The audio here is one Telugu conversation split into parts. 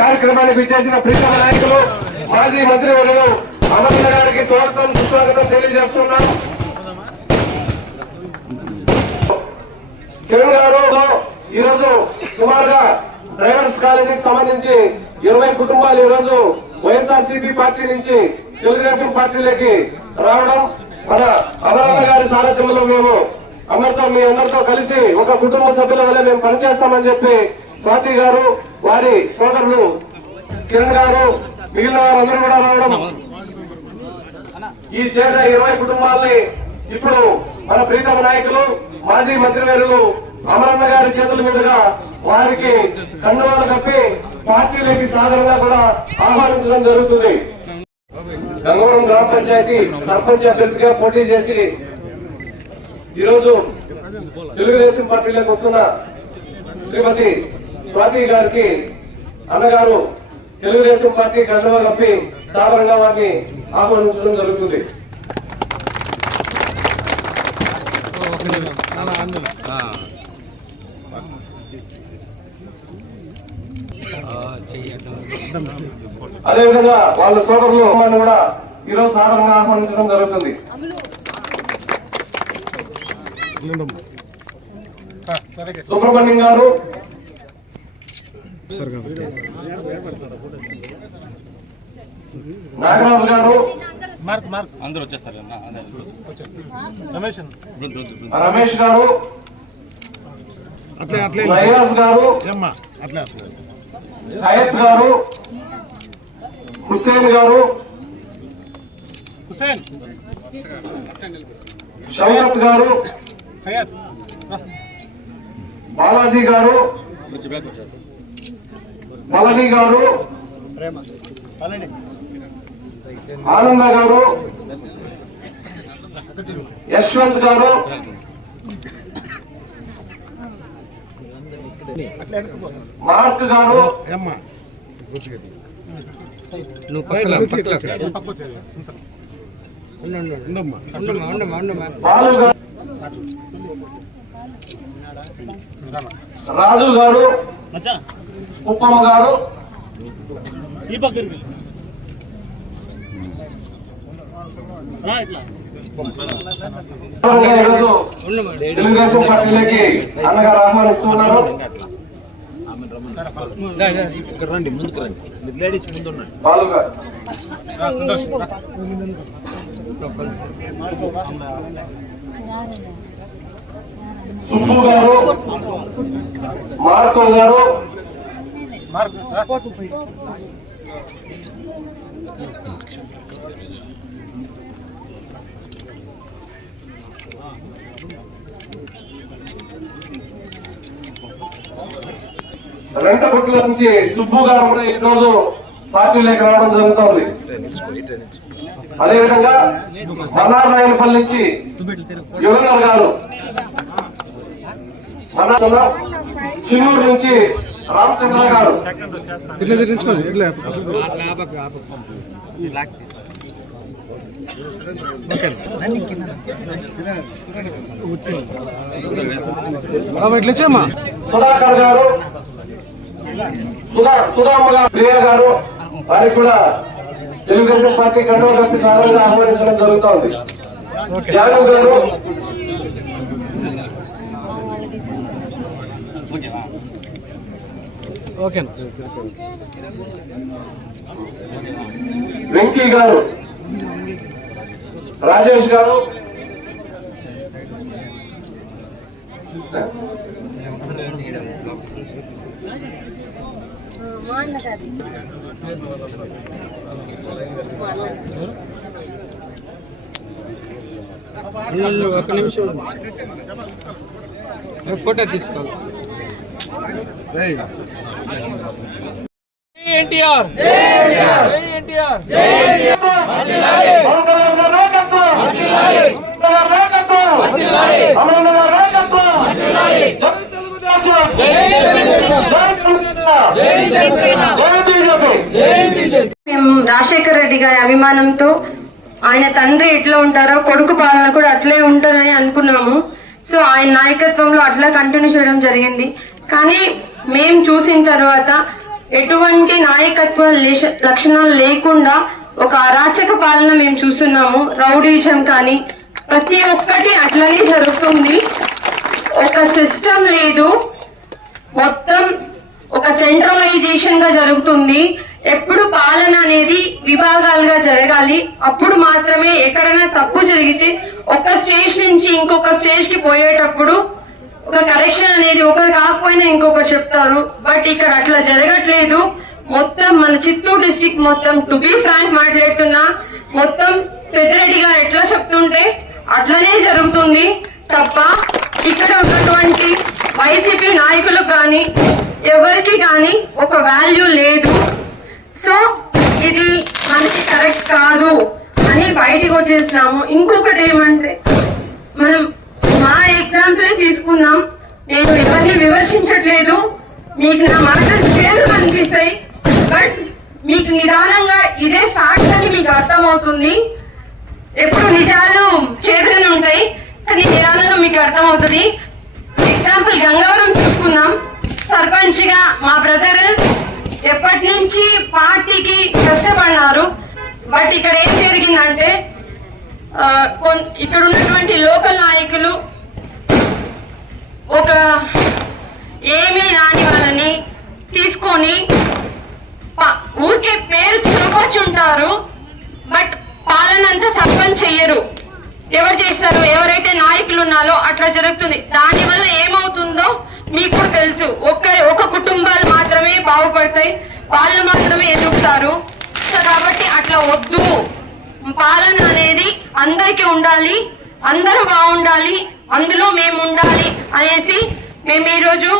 కార్యక్రమానికి విచ్చేసిన ప్రీతమ నాయకులు మాజీ మంత్రివర్యులు అమరన్న గారికి స్వాగతం సుస్వాగతం తెలియజేస్తున్నాం. కిరణ్ గారు ఈరోజు సుమారుగా డ్రైవర్స్ కాలనీకి సంబంధించి 20 కుటుంబాలు ఈరోజు వైఎస్ఆర్సీపీ పార్టీ నుంచి తెలుగుదేశం పార్టీలోకి రావడం, మన అమరన్న గారి సారథ్యంలో మేము మీ అందరితో కలిసి ఒక కుటుంబ సభ్యుల వల్ల మేము పనిచేస్తామని చెప్పి స్వాతి గారు, వారి సోదరులు కిరణ్ గారు, మిగిలిన వారందరూ కూడా రావడం, ఈ చేత 20 కుటుంబాలని ఇప్పుడు మన ప్రీతమ నాయకులు మాజీ మంత్రివర్యులు అమరన్న గారి చేతుల మీదుగా వారికి కండువాలు కప్పి పార్టీలోకి సాధారణంగా కూడా ఆహ్వానించడం జరుగుతుంది. గంగవరం గ్రామ పంచాయతీ సర్పంచ్ అభ్యర్థిగా పోటీ చేసి ఈరోజు తెలుగుదేశం పార్టీలోకి వస్తున్న శ్రీమతి స్వాతి గారికి అన్నగారు తెలుగుదేశం పార్టీ కండువా కప్పి సాధారణంగా వారిని ఆహ్వానించడం జరుగుతుంది. అదేవిధంగా వాళ్ళ సోదరులు కూడా ఈరోజు సాధారణంగా ఆహ్వానించడం జరుగుతుంది. సుబ్రహ్మణ్యం గారు, నాగరాజు గారు, అందరూ వచ్చేస్తారు. రమేష్ గారు, నయాజ్ గారు, హయత్ గారు, హుసేన్ గారు, షౌకత్ గారు, బాలాజీ గారు, మలని గారు, ఆనంద గారు, యశ్వంత్ గారు, మార్క్ గారు, బాలు గారు, రాజు గారు, ఉప్పమ్మ గారు, తెలుగుదేశం పార్టీలోకి అన్నగారు ఆహ్వానిస్తున్నారు. రండి, ముందుకు రండి. మీరు లేడీస్ ముందు ఉండండి. పాలుగా సుబ్బు గారు, మార్కో గారు, రెంటపుట్ల నుంచి సుబ్బు గారు కూడా ఈరోజు పార్టీలోకి రావడం జరుగుతోంది. అదేవిధంగా మన్నారాయణపల్లి నుంచి యువనర్ గారు, చిన్నూరు నుంచి రామచంద్ర గారు, సుధాకర్ గారు, సుధామ్మ గారు, ప్రియ గారు, వారికి కూడా తెలుగుదేశం పార్టీ కండువా కప్పి సాధారణంగా ఆహ్వానించడం జరుగుతోంది. జాను గారు, వెంకీ గారు, రాజేష్ గారు, ఒక నిమిషం ఫోటో తీసుకోవాలి. ఎన్టీఆర్ మేము రాజశేఖర రెడ్డి గారి అభిమానంతో ఆయన తండ్రి ఎట్లా ఉంటారో కొడుకు పాలన కూడా అట్లే ఉంటుందని అనుకున్నాము. సో ఆయన నాయకత్వంలో అట్లా కంటిన్యూ చేయడం జరిగింది. కానీ మేము చూసిన తర్వాత ఎటువంటి నాయకత్వ లక్షణాలు లేకుండా ఒక అరాచక పాలన మేము చూస్తున్నాము. రౌడీజం కానీ ప్రతి ఒక్కటి అట్లనే జరుగుతుంది. ఒక సిస్టమ్ లేదు, మొత్తం ఒక సెంట్రలైజేషన్ గా జరుగుతుంది. ఎప్పుడు పాలన అనేది విభాగాలుగా జరగాలి. అప్పుడు మాత్రమే ఎక్కడైనా తప్పు జరిగితే ఒక స్టేజ్ నుంచి ఇంకొక స్టేజ్ కి పోయేటప్పుడు ఒక కరెక్షన్ అనేది ఒకరు కాకపోయినా ఇంకొకరు చెప్తారు. బట్ ఇక్కడ అట్లా జరగట్లేదు. మొత్తం మన చిత్తూరు డిస్ట్రిక్ట్ మొత్తం టు బి ఫ్రాంక్ మాట్లాడుతున్నా, మొత్తం పెద్దిరెడ్డి గారు ఎట్లా చెప్తుంటే అట్లనే జరుగుతుంది తప్ప ఇక్కడ ఉన్నటువంటి వైసీపీ నాయకులకు కానీ ఎవరికి కానీ ఒక వాల్యూ లేదు. సో ఇది మనకి కరెక్ట్ కాదు అని బయటికి వచ్చేసినాము. ఇంకొకటి ఏమంటే మనం మా ఎగ్జాంపుల్ తీసుకున్నాం. నేను ఎవరిని విమర్శించట్లేదు, మీకు నా మాటలు చేదు అనిపిస్తాయి, బట్ మీకు నిదానంగా ఇదే ఫ్యాక్ట్ అని మీకు అర్థమవుతుంది. ఎప్పుడు నిజాలు చేదుగానే ఉంటాయి, కానీ నిదానంగా మీకు అర్థమవుతుంది. ఎగ్జాంపుల్ గంగవరం చూసుకుందాం. సర్పంచ్ గా మా బ్రదర్ ఎప్పటి నుంచి పార్టీకి కష్టపడినారు. బట్ ఇక్కడ ఏం జరిగిందంటే ఇక్కడ ఉన్నటువంటి లోకల్ నాయకులు ఒక ఏమీ రాని వాళ్ళని తీసుకొని ఊరికే పేరు చూపొచ్చుంటారు, బట్ పాలన అంతా సర్పంచ్ చెయ్యరు. ఎవరు చేస్తారు? ఎవరైతే నాయకులు ఉన్నారో అట్లా జరుగుతుంది. దాని వల్ల ఏమవుతుందో మీకు కూడా తెలుసు. ఒక కుటుంబాలు మాత్రమే బాగుపడతాయి, వాళ్ళు మాత్రమే ఎదుగుతారు. సో కాబట్టి అట్లా వద్దు. పాలన అనేది అందరికీ ఉండాలి, అందరూ బాగుండాలి, అందులో మేము ఉండాలి అనేసి మేము ఈరోజు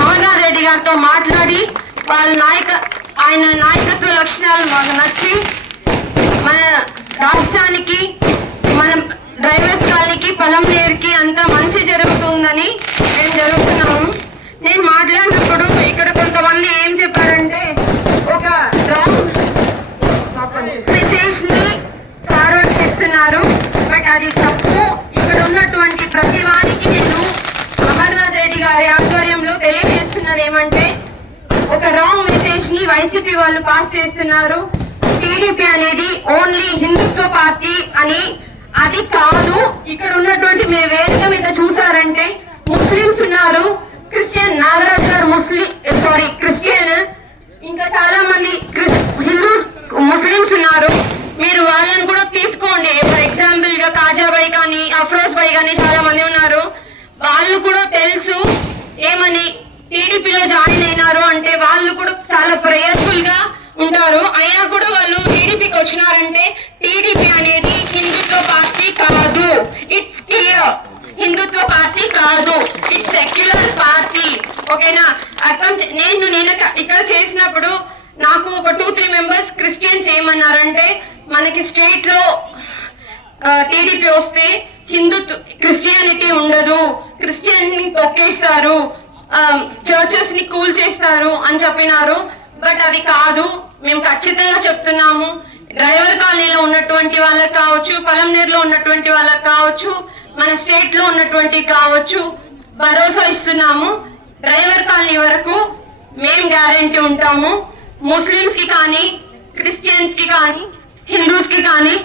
అమర్నాథ్ రెడ్డి గారితో మాట్లాడి ఆయన నాయకత్వ లక్షణాలు మాకు నచ్చి మన రాష్ట్రానికి, మన డ్రైవర్స్ కాలనీకి, పొలంనేరుకి అంతా మంచి జరుగుతుందని మేము జరుగుతున్నాము. నేను మాట్లాడినప్పుడు ఇక్కడ కొంతమంది ఏం చెప్పారంటే ఒక రాంగ్ మెసేజ్ ని ఫార్వర్డ్ చేస్తున్నారు, బట్ అది తప్పు. ఇక్కడ ఉన్నటువంటి ప్రతి వారికి నేను అమర్నాథ్ రెడ్డి గారి ఆధ్వర్యంలో తెలియజేస్తున్నది ఏమంటే ఒక రాంగ్ మెసేజ్ ని వైసీపీ వాళ్ళు పాస్ చేస్తున్నారు. టీడీపీ అనేది ఓన్లీ హిందుత్వ పార్టీ అని. అది కాదు. ఇక్కడ ఉన్నటువంటి మీరు వేదిక మీద చూసారంటే ముస్లింస్ ఉన్నారు, క్రిస్టియన్ నాగరాజ్ గారు క్రిస్టియన్, ఇంకా చాలా మంది హిందూ ముస్లిమ్స్ ఉన్నారు. మీరు వాళ్ళని కూడా తీసుకోండి. ఫర్ ఎగ్జాంపుల్ గా కాజాబాయ్ కానీ అఫ్రోజ్ బాయ్ కానీ చాలా మంది ఉన్నారు. వాళ్ళు కూడా తెలుసు ఏమని టీడీపీలో జాయిన్ అయినారు అంటే వాళ్ళు కూడా చాలా ప్రేయర్ఫుల్ గా ఉంటారు. అయినా కూడా వాళ్ళు టీడీపీకి వచ్చినారంటే టీడీపీ అనేది హిందుత్వ పార్టీ కాదు. ఇట్స్ క్లియర్, హిందుత్వ పార్టీ కాదు, ఇట్స్ సెక్యులర్ పార్టీ. ఓకేనా? నేను ఇక్కడ చేసినప్పుడు నాకు ఒక 2-3 మెంబర్స్ క్రిస్టియన్స్ ఏమన్నారంటే మనకి స్టేట్ లో టీడీపీ వస్తే క్రిస్టియానిటీ ఉండదు, క్రిస్టియన్ ని తొక్కేస్తారు, చర్చెస్ ని కూల్ చేస్తారు అని చెప్పినారు. బట్ అది కాదు. మేము ఖచ్చితంగా చెప్తున్నాము, డ్రైవర్ కాలనీలో ఉన్నటువంటి వాళ్ళకి కావచ్చు, పలంనేరులో ఉన్నటువంటి వాళ్ళకి కావచ్చు, మన స్టేట్ లో ఉన్నటువంటి కావచ్చు, భరోసా ఇస్తున్నాము. డ్రైవర్ కాలనీ వరకు మేము గ్యారంటీ ఉంటాము. ముస్లిమ్స్ కి కానీ, క్రిస్టియన్స్ కి కానీ, హిందూస్ కి కానీ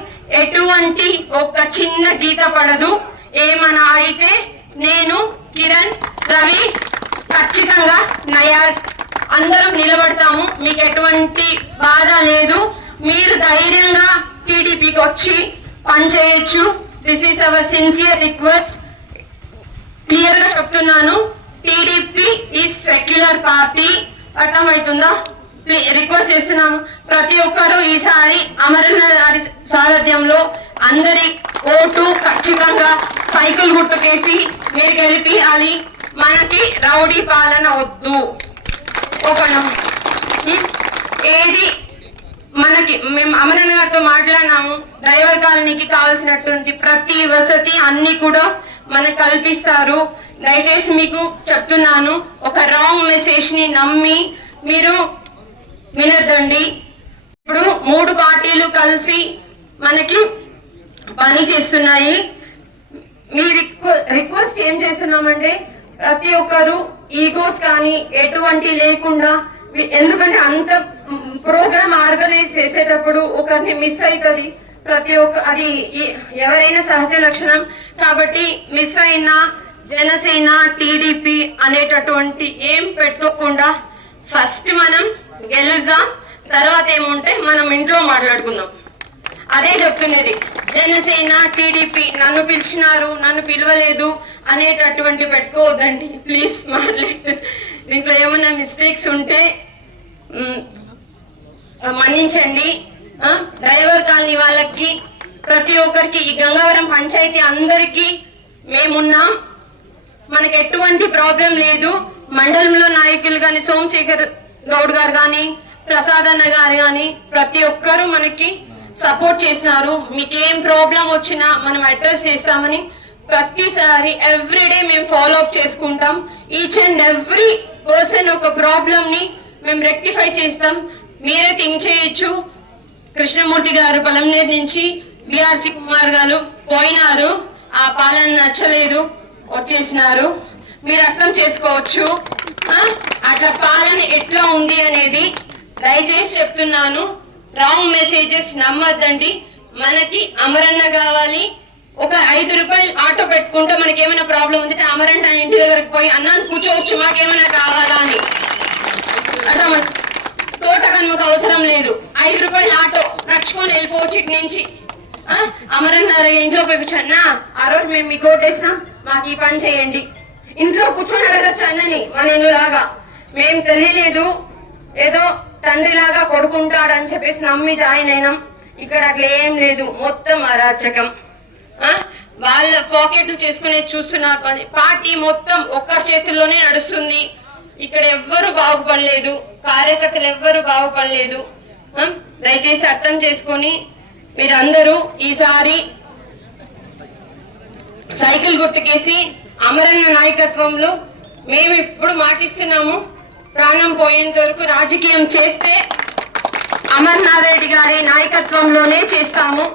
ఎటువంటి ఒక చిన్న గీత పడదు. ఏమన్నా అయితే నేను, కిరణ్, రవి, ఖచ్చితంగా నయాజ్ అందరం నిలబడతాము. మీకు ఎటువంటి బాధ లేదు. మీరు ధైర్యంగా టీడీపీకి వచ్చి పనిచేయచ్చు. This is our sincere request. Clear గా చెప్తున్నాను, టీడీపీ ఈజ్ సెక్యులర్ పార్టీ. అర్థమవుతుందా? రిక్వెస్ట్ చేస్తున్నాము. ప్రతి ఒక్కరూ ఈసారి అమరన్న గారి సారథ్యంలో అందరి ఓటు ఖచ్చితంగా సైకిల్ గుర్తుకేసి మీరు గెలిపియాలి. మనకి రౌడీ పాలన వద్దు. ఓకేనా? ఏది మనకి మేము అమరన్న గారితో మాట్లాడినాము. డ్రైవర్ కాలనీకి కావాల్సినటువంటి ప్రతి వసతి అన్ని కూడా మనకు కల్పిస్తారు. దయచేసి మీకు చెప్తున్నాను, ఒక రాంగ్ మెసేజ్ ని నమ్మి మీరు వినొద్దండి. ఇప్పుడు 3 పార్టీలు కలిసి మనకి పని చేస్తున్నాయి. మీ రిక్వెస్ట్ ఏం చేస్తున్నామంటే ప్రతి ఒక్కరు ఈగోస్ కానీ ఎటువంటి లేకుండా, ఎందుకంటే అంత ప్రోగ్రామ్ ఆర్గనైజ్ చేసేటప్పుడు ఒకరిని మిస్ అవుతుంది. ప్రతి ఒక్క అది ఎవరైనా సహజ లక్షణం. కాబట్టి మిస్ అయినా జనసేన, టీడీపీ అనేటటువంటి ఏం పెట్టుకోకుండా ఫస్ట్ మనం గెలుద్దాం. తర్వాత ఏముంటే మనం ఇంట్లో మాట్లాడుకుందాం. అదే చెప్తున్నది. జనసేన, టీడీపీ నన్ను పిలిచినారు, నన్ను పిలవలేదు అనేటటువంటి పెట్టుకోవద్దండి ప్లీజ్. మాట్లాడు, దీంట్లో ఏమైనా మిస్టేక్స్ ఉంటే మన్నించండి. డ్రైవర్ కాలనీ వాళ్ళకి, ప్రతి ఒక్కరికి, ఈ గంగవరం పంచాయతీ అందరికీ మేమున్నాం. మనకి ఎటువంటి ప్రాబ్లం లేదు. మండలంలో నాయకులు గాని, సోమశేఖర్ గౌడ్ గారు గాని, ప్రసాద్ అన్న గారు గాని ప్రతి ఒక్కరూ మనకి సపోర్ట్ చేసినారు. మీకేం ప్రాబ్లం వచ్చినా మనం అడ్రస్ చేస్తామని ప్రతిసారి ఎవ్రీడే మేము ఫాలో అప్ చేసుకుంటాం. ఈచ్ అండ్ ఎవ్రీ పర్సన్ ఒక ప్రాబ్లం ని మేము రెక్టిఫై చేస్తాం. మీరే థింక్ చేయొచ్చు, కృష్ణమూర్తి గారు పలంనేరు నుంచి బిఆర్సి కుమార్ గారు పోయినారు, ఆ పాలన నచ్చలేదు, వచ్చేసినారు. మీరు అర్థం చేసుకోవచ్చు అట్లా పాలన ఎట్లా ఉంది అనేది. దయచేసి చెప్తున్నాను, రాంగ్ మెసేజెస్ నమ్మద్దండి. మనకి అమరన్న కావాలి. ఒక 5 రూపాయలు ఆటో పెట్టుకుంటే మనకి ఏమైనా ప్రాబ్లం ఉంది, అమరన్న ఇంటి దగ్గరకు పోయి అన్నాను కూర్చోవచ్చు, మాకేమైనా కావాలా అని. అర్థం? తోట కనుమకు అవసరం లేదు. 5 రూపాయలు ఆటో నడుచుకొని వెళ్ళిపోవచ్చు ఇటు నుంచి. అమరన్న ఇంట్లో పోయి కూర్చోన్నా, ఆ రోజు మేము మీకు ఓటేసినాం, మాకు ఈ పని చేయండి. ఇంట్లో కూర్చొని అడగచ్చు అన్నని. మన ఇల్లు లాగా మేం తెలియలేదు, ఏదో తండ్రి లాగా కొడుకుంటాడని చెప్పేసి నమ్మి జాయిన్ అయినాం. ఇక్కడ అట్లా ఏం లేదు, మొత్తం అరాచకం. వాళ్ళ పాకెట్లు చేసుకునే చూస్తున్నారు. పార్టీ మొత్తం ఒక్కరి చేతుల్లోనే నడుస్తుంది. ఇక్కడ ఎవ్వరు బాగుపడలేదు, కార్యకర్తలు ఎవ్వరు బాగుపడలేదు. దయచేసి అర్థం చేసుకొని మీరందరూ ఈసారి సైకిల్ గుర్తుకేసి అమరన్న నాయకత్వంలో మేము ఇప్పుడు మాటిస్తున్నాము, ప్రాణం పోయేంత వరకు రాజకీయం చేస్తే అమర్నాథ్ రెడ్డి గారి నాయకత్వంలోనే చేస్తాము.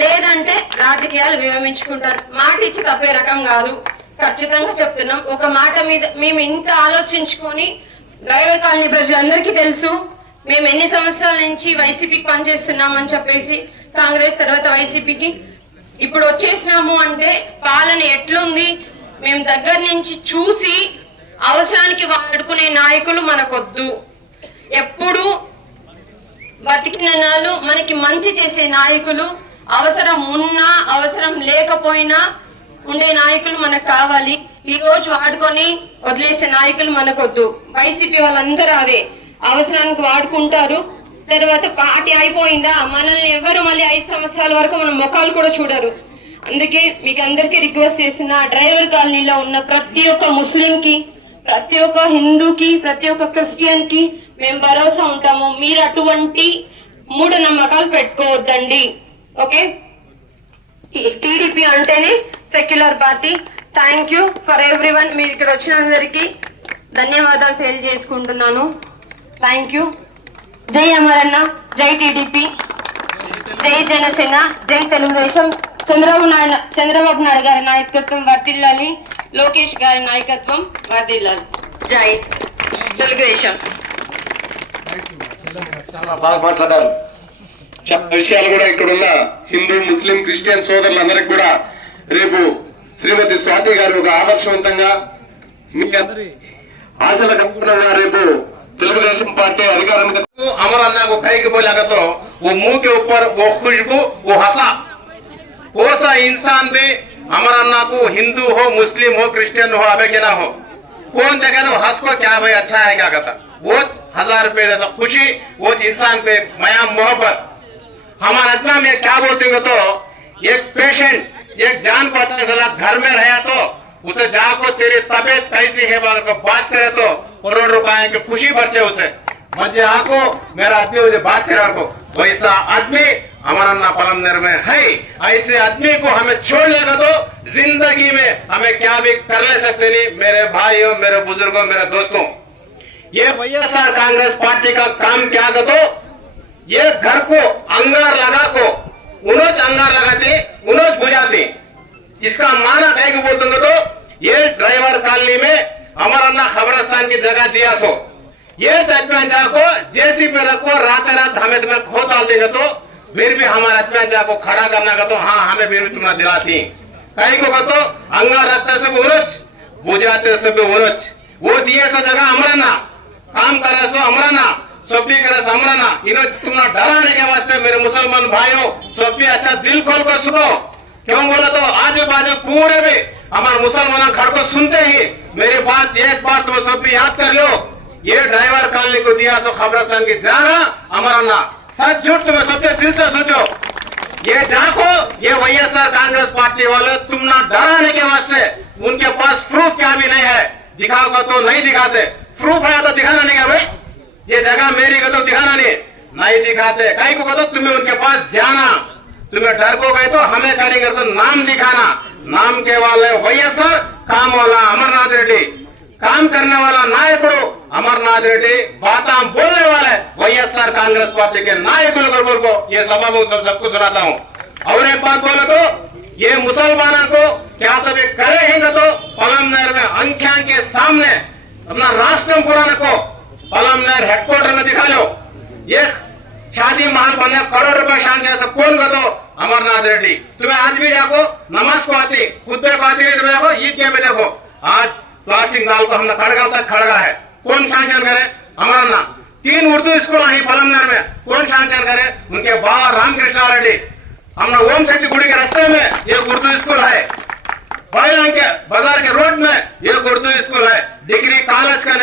లేదంటే రాజకీయాలు విరమించుకుంటారు. మాట ఇచ్చి తప్పే రకం కాదు, ఖచ్చితంగా చెప్తున్నాం. ఒక మాట మీద మేము ఇంత ఆలోచించుకొని, డ్రైవర్ కాలనీ ప్రజలందరికీ తెలుసు మేము ఎన్ని సంవత్సరాల నుంచి వైసీపీకి పనిచేస్తున్నామని చెప్పేసి, కాంగ్రెస్ తర్వాత వైసీపీకి ఇప్పుడు వచ్చేసినాము అంటే పాలన ఎట్లుంది మేము దగ్గర నుంచి చూసి అవసరానికి వాడుకునే నాయకులు మనకొద్దు. ఎప్పుడు బతికిన నాళ్ళు మనకి మంచి చేసే నాయకులు, అవసరం ఉన్నా అవసరం లేకపోయినా ఉండే నాయకులు మనకు కావాలి. ఈ రోజు వాడుకొని వదిలేసే నాయకులు మనకొద్దు. వైసీపీ వాళ్ళందరూ అదే అవసరానికి వాడుకుంటారు, తర్వాత పార్టీ అయిపోయిందా మనల్ని ఎవరు మళ్ళీ 5 సంవత్సరాల వరకు మన ముఖాలు కూడా చూడరు. అందుకే మీకు అందరికీ రిక్వెస్ట్ చేస్తున్నా, డ్రైవర్ కాలనీలో ఉన్న ప్రతి ఒక్క ముస్లిం కి, ప్రతి ఒక్క హిందూకి, ప్రతి ఒక్క క్రిస్టియన్ కి మేము భరోసా ఉంటాము. మీరు అటువంటి మూఢనమ్మకాలు పెట్టుకోవద్దండి. ఓకే, టీడీపీ అంటేనే secular party. Thank you for everyone. మీరు ఇక్కడ వచ్చిన అందరికీ ధన్యవాదాలు తెలియజేసుకుంటున్నాను. Thank you. జై అమరన్న, జై టీడీపీ, జై జనసేన, జై తెలుగుదేశం. చంద్రబాబు నాయుడు గారి నాయకత్వం వర్ధిల్లాలి, లోకేష్ గారి నాయకత్వం వర్ధిల్లాలి. జై తెలుగుదేశం. చాలా బాగా మాట్లాడారు. చాలా విషయాలు కూడా ఇక్కడున్న హిందూ, ముస్లిం, క్రిస్టియన్ సోదరులందరికీ కూడా రేపు శ్రీమతి స్వాతి గారు ఒక ఆదర్శవంతంగా మీ అందరి ఆశలకు అనుగుణంగా రేపు తెలుగుదేశం पार्टी अधिकार में अमर अन्ना को कहीं के बोला तो वो मुंह के ऊपर वो खुशबू वो हंसा। कौन सा इंसान भी अमर अन्ना को हिंदू हो, मुस्लिम हो, क्रिश्चियन हो, अबे के ना हो, कौन जगह तो हंस को क्या भाई अच्छा है क्या कहता, वो 1000 रुपए देता खुशी, वो इंसान पे माया मोहब्बत। हमारे आत्मा में क्या बोलते हो तो एक पेशेंट एक जान को अच्छा घर में रहा तो उसे जाको तेरी तबीयत कैसी है बात करे तो करोड़ रुपए की खुशी भरते उसे मजे आको मेरा आदमी मुझे बात करे को वैसा आदमी हमारा ना पलमनेर में है। ऐसे आदमी को हमें छोड़ लेगा तो जिंदगी में हमें क्या भी कर ले सकते नहीं। मेरे भाइयों, मेरे बुजुर्गों, मेरे दोस्तों, ये वाईएसआर कांग्रेस पार्टी का काम क्या कर तो ये घर को अंगार लगा को उन्होंने अंगार लगाते उन्होंने बुझाते। इसका माना कहीं को बोलते तो ये ड्राइवर कॉलोनी में अमर अन्ना खबरस्तान की जगह दिया सो ये अत्याचार को जेसीबी रखो रात हमें तुम्हें खो डाल देगा तो फिर भी हमारे अत्याचार को खड़ा करना का तो हाँ हमें फिर भी तुम्हें दिलाती कहीं को तो अंगार रखते सब उन्नत बुझाते सब उन्नत वो दिए सो जगह अमर अन्ना काम करे सो अमर अन्ना सब भी करे सो अमर अन्ना इन्हें तुम्हें डराने के वास्ते मेरे मुसलमान भाइयों सब भी अच्छा दिल खोल कर सुनो। क्यों बोले तो आजू बाजू पूरे भी हमारे मुसलमान घर को सुनते ही मेरी बात एक बार तुम सब भी याद कर लो। ये ड्राइवर कॉलोनी को दिया तो खबरस्तान की जाना अमर अन्ना सच झूठ तुम्हें सबसे दिल से सोचो। ये जाको ये वाईएसआर कांग्रेस पार्टी वाले तुम ना डराने के वास्ते उनके पास प्रूफ क्या भी नहीं है, दिखाओगे तो नहीं दिखाते, प्रूफ है तो दिखाना नहीं है भाई, ये जगह मेरी का तो दिखाना नहीं दिखाते। कहीं को तो तुम्हें उनके पास जाना, तुम्हें डर को गए तो हमें करेंगे तो नाम दिखाना, नाम के वाले वाईएसआर, काम वाला अमरनाथ रेड्डी, काम करने वाला नायकुడు अमरनाथ रेड्डी, बात बोलने वाले वाईएसआर कांग्रेस पार्टी के नायकुలు को ये सभा में सबको सुनाता हूँ। और एक बात बोले तो ये मुसलमानों को क्या तो भी करेंगे तो पलमनेर में अंख्यां के सामने अपना राष्ट्रम पुराने को पलमनेर हेडक्वार्टर में दिखा लो। ये शादी महल बनने करोड़ रुपए शांति ऐसा कौन का तो अमरनाथ रेड्डी। तुम्हें आज भी देखो नमाज को आती, खुतबे को आती नहीं, तुम्हें देखो ईद में देखो आज प्लास्टिक दाल को हमने खड़गा तक खड़गा है, कौन शांचन करे अमर अन्ना। 3 उर्दू स्कूल है पलमनेर में, कौन शांचन करे उनके बाबा रामकृष्णा रेड्डी। हमने ओम शक्ति गुड़ी के रास्ते में एक उर्दू स्कूल है, के बाजार के रोड में एक उर्दू स्कूल है, डिग्री कॉलेज का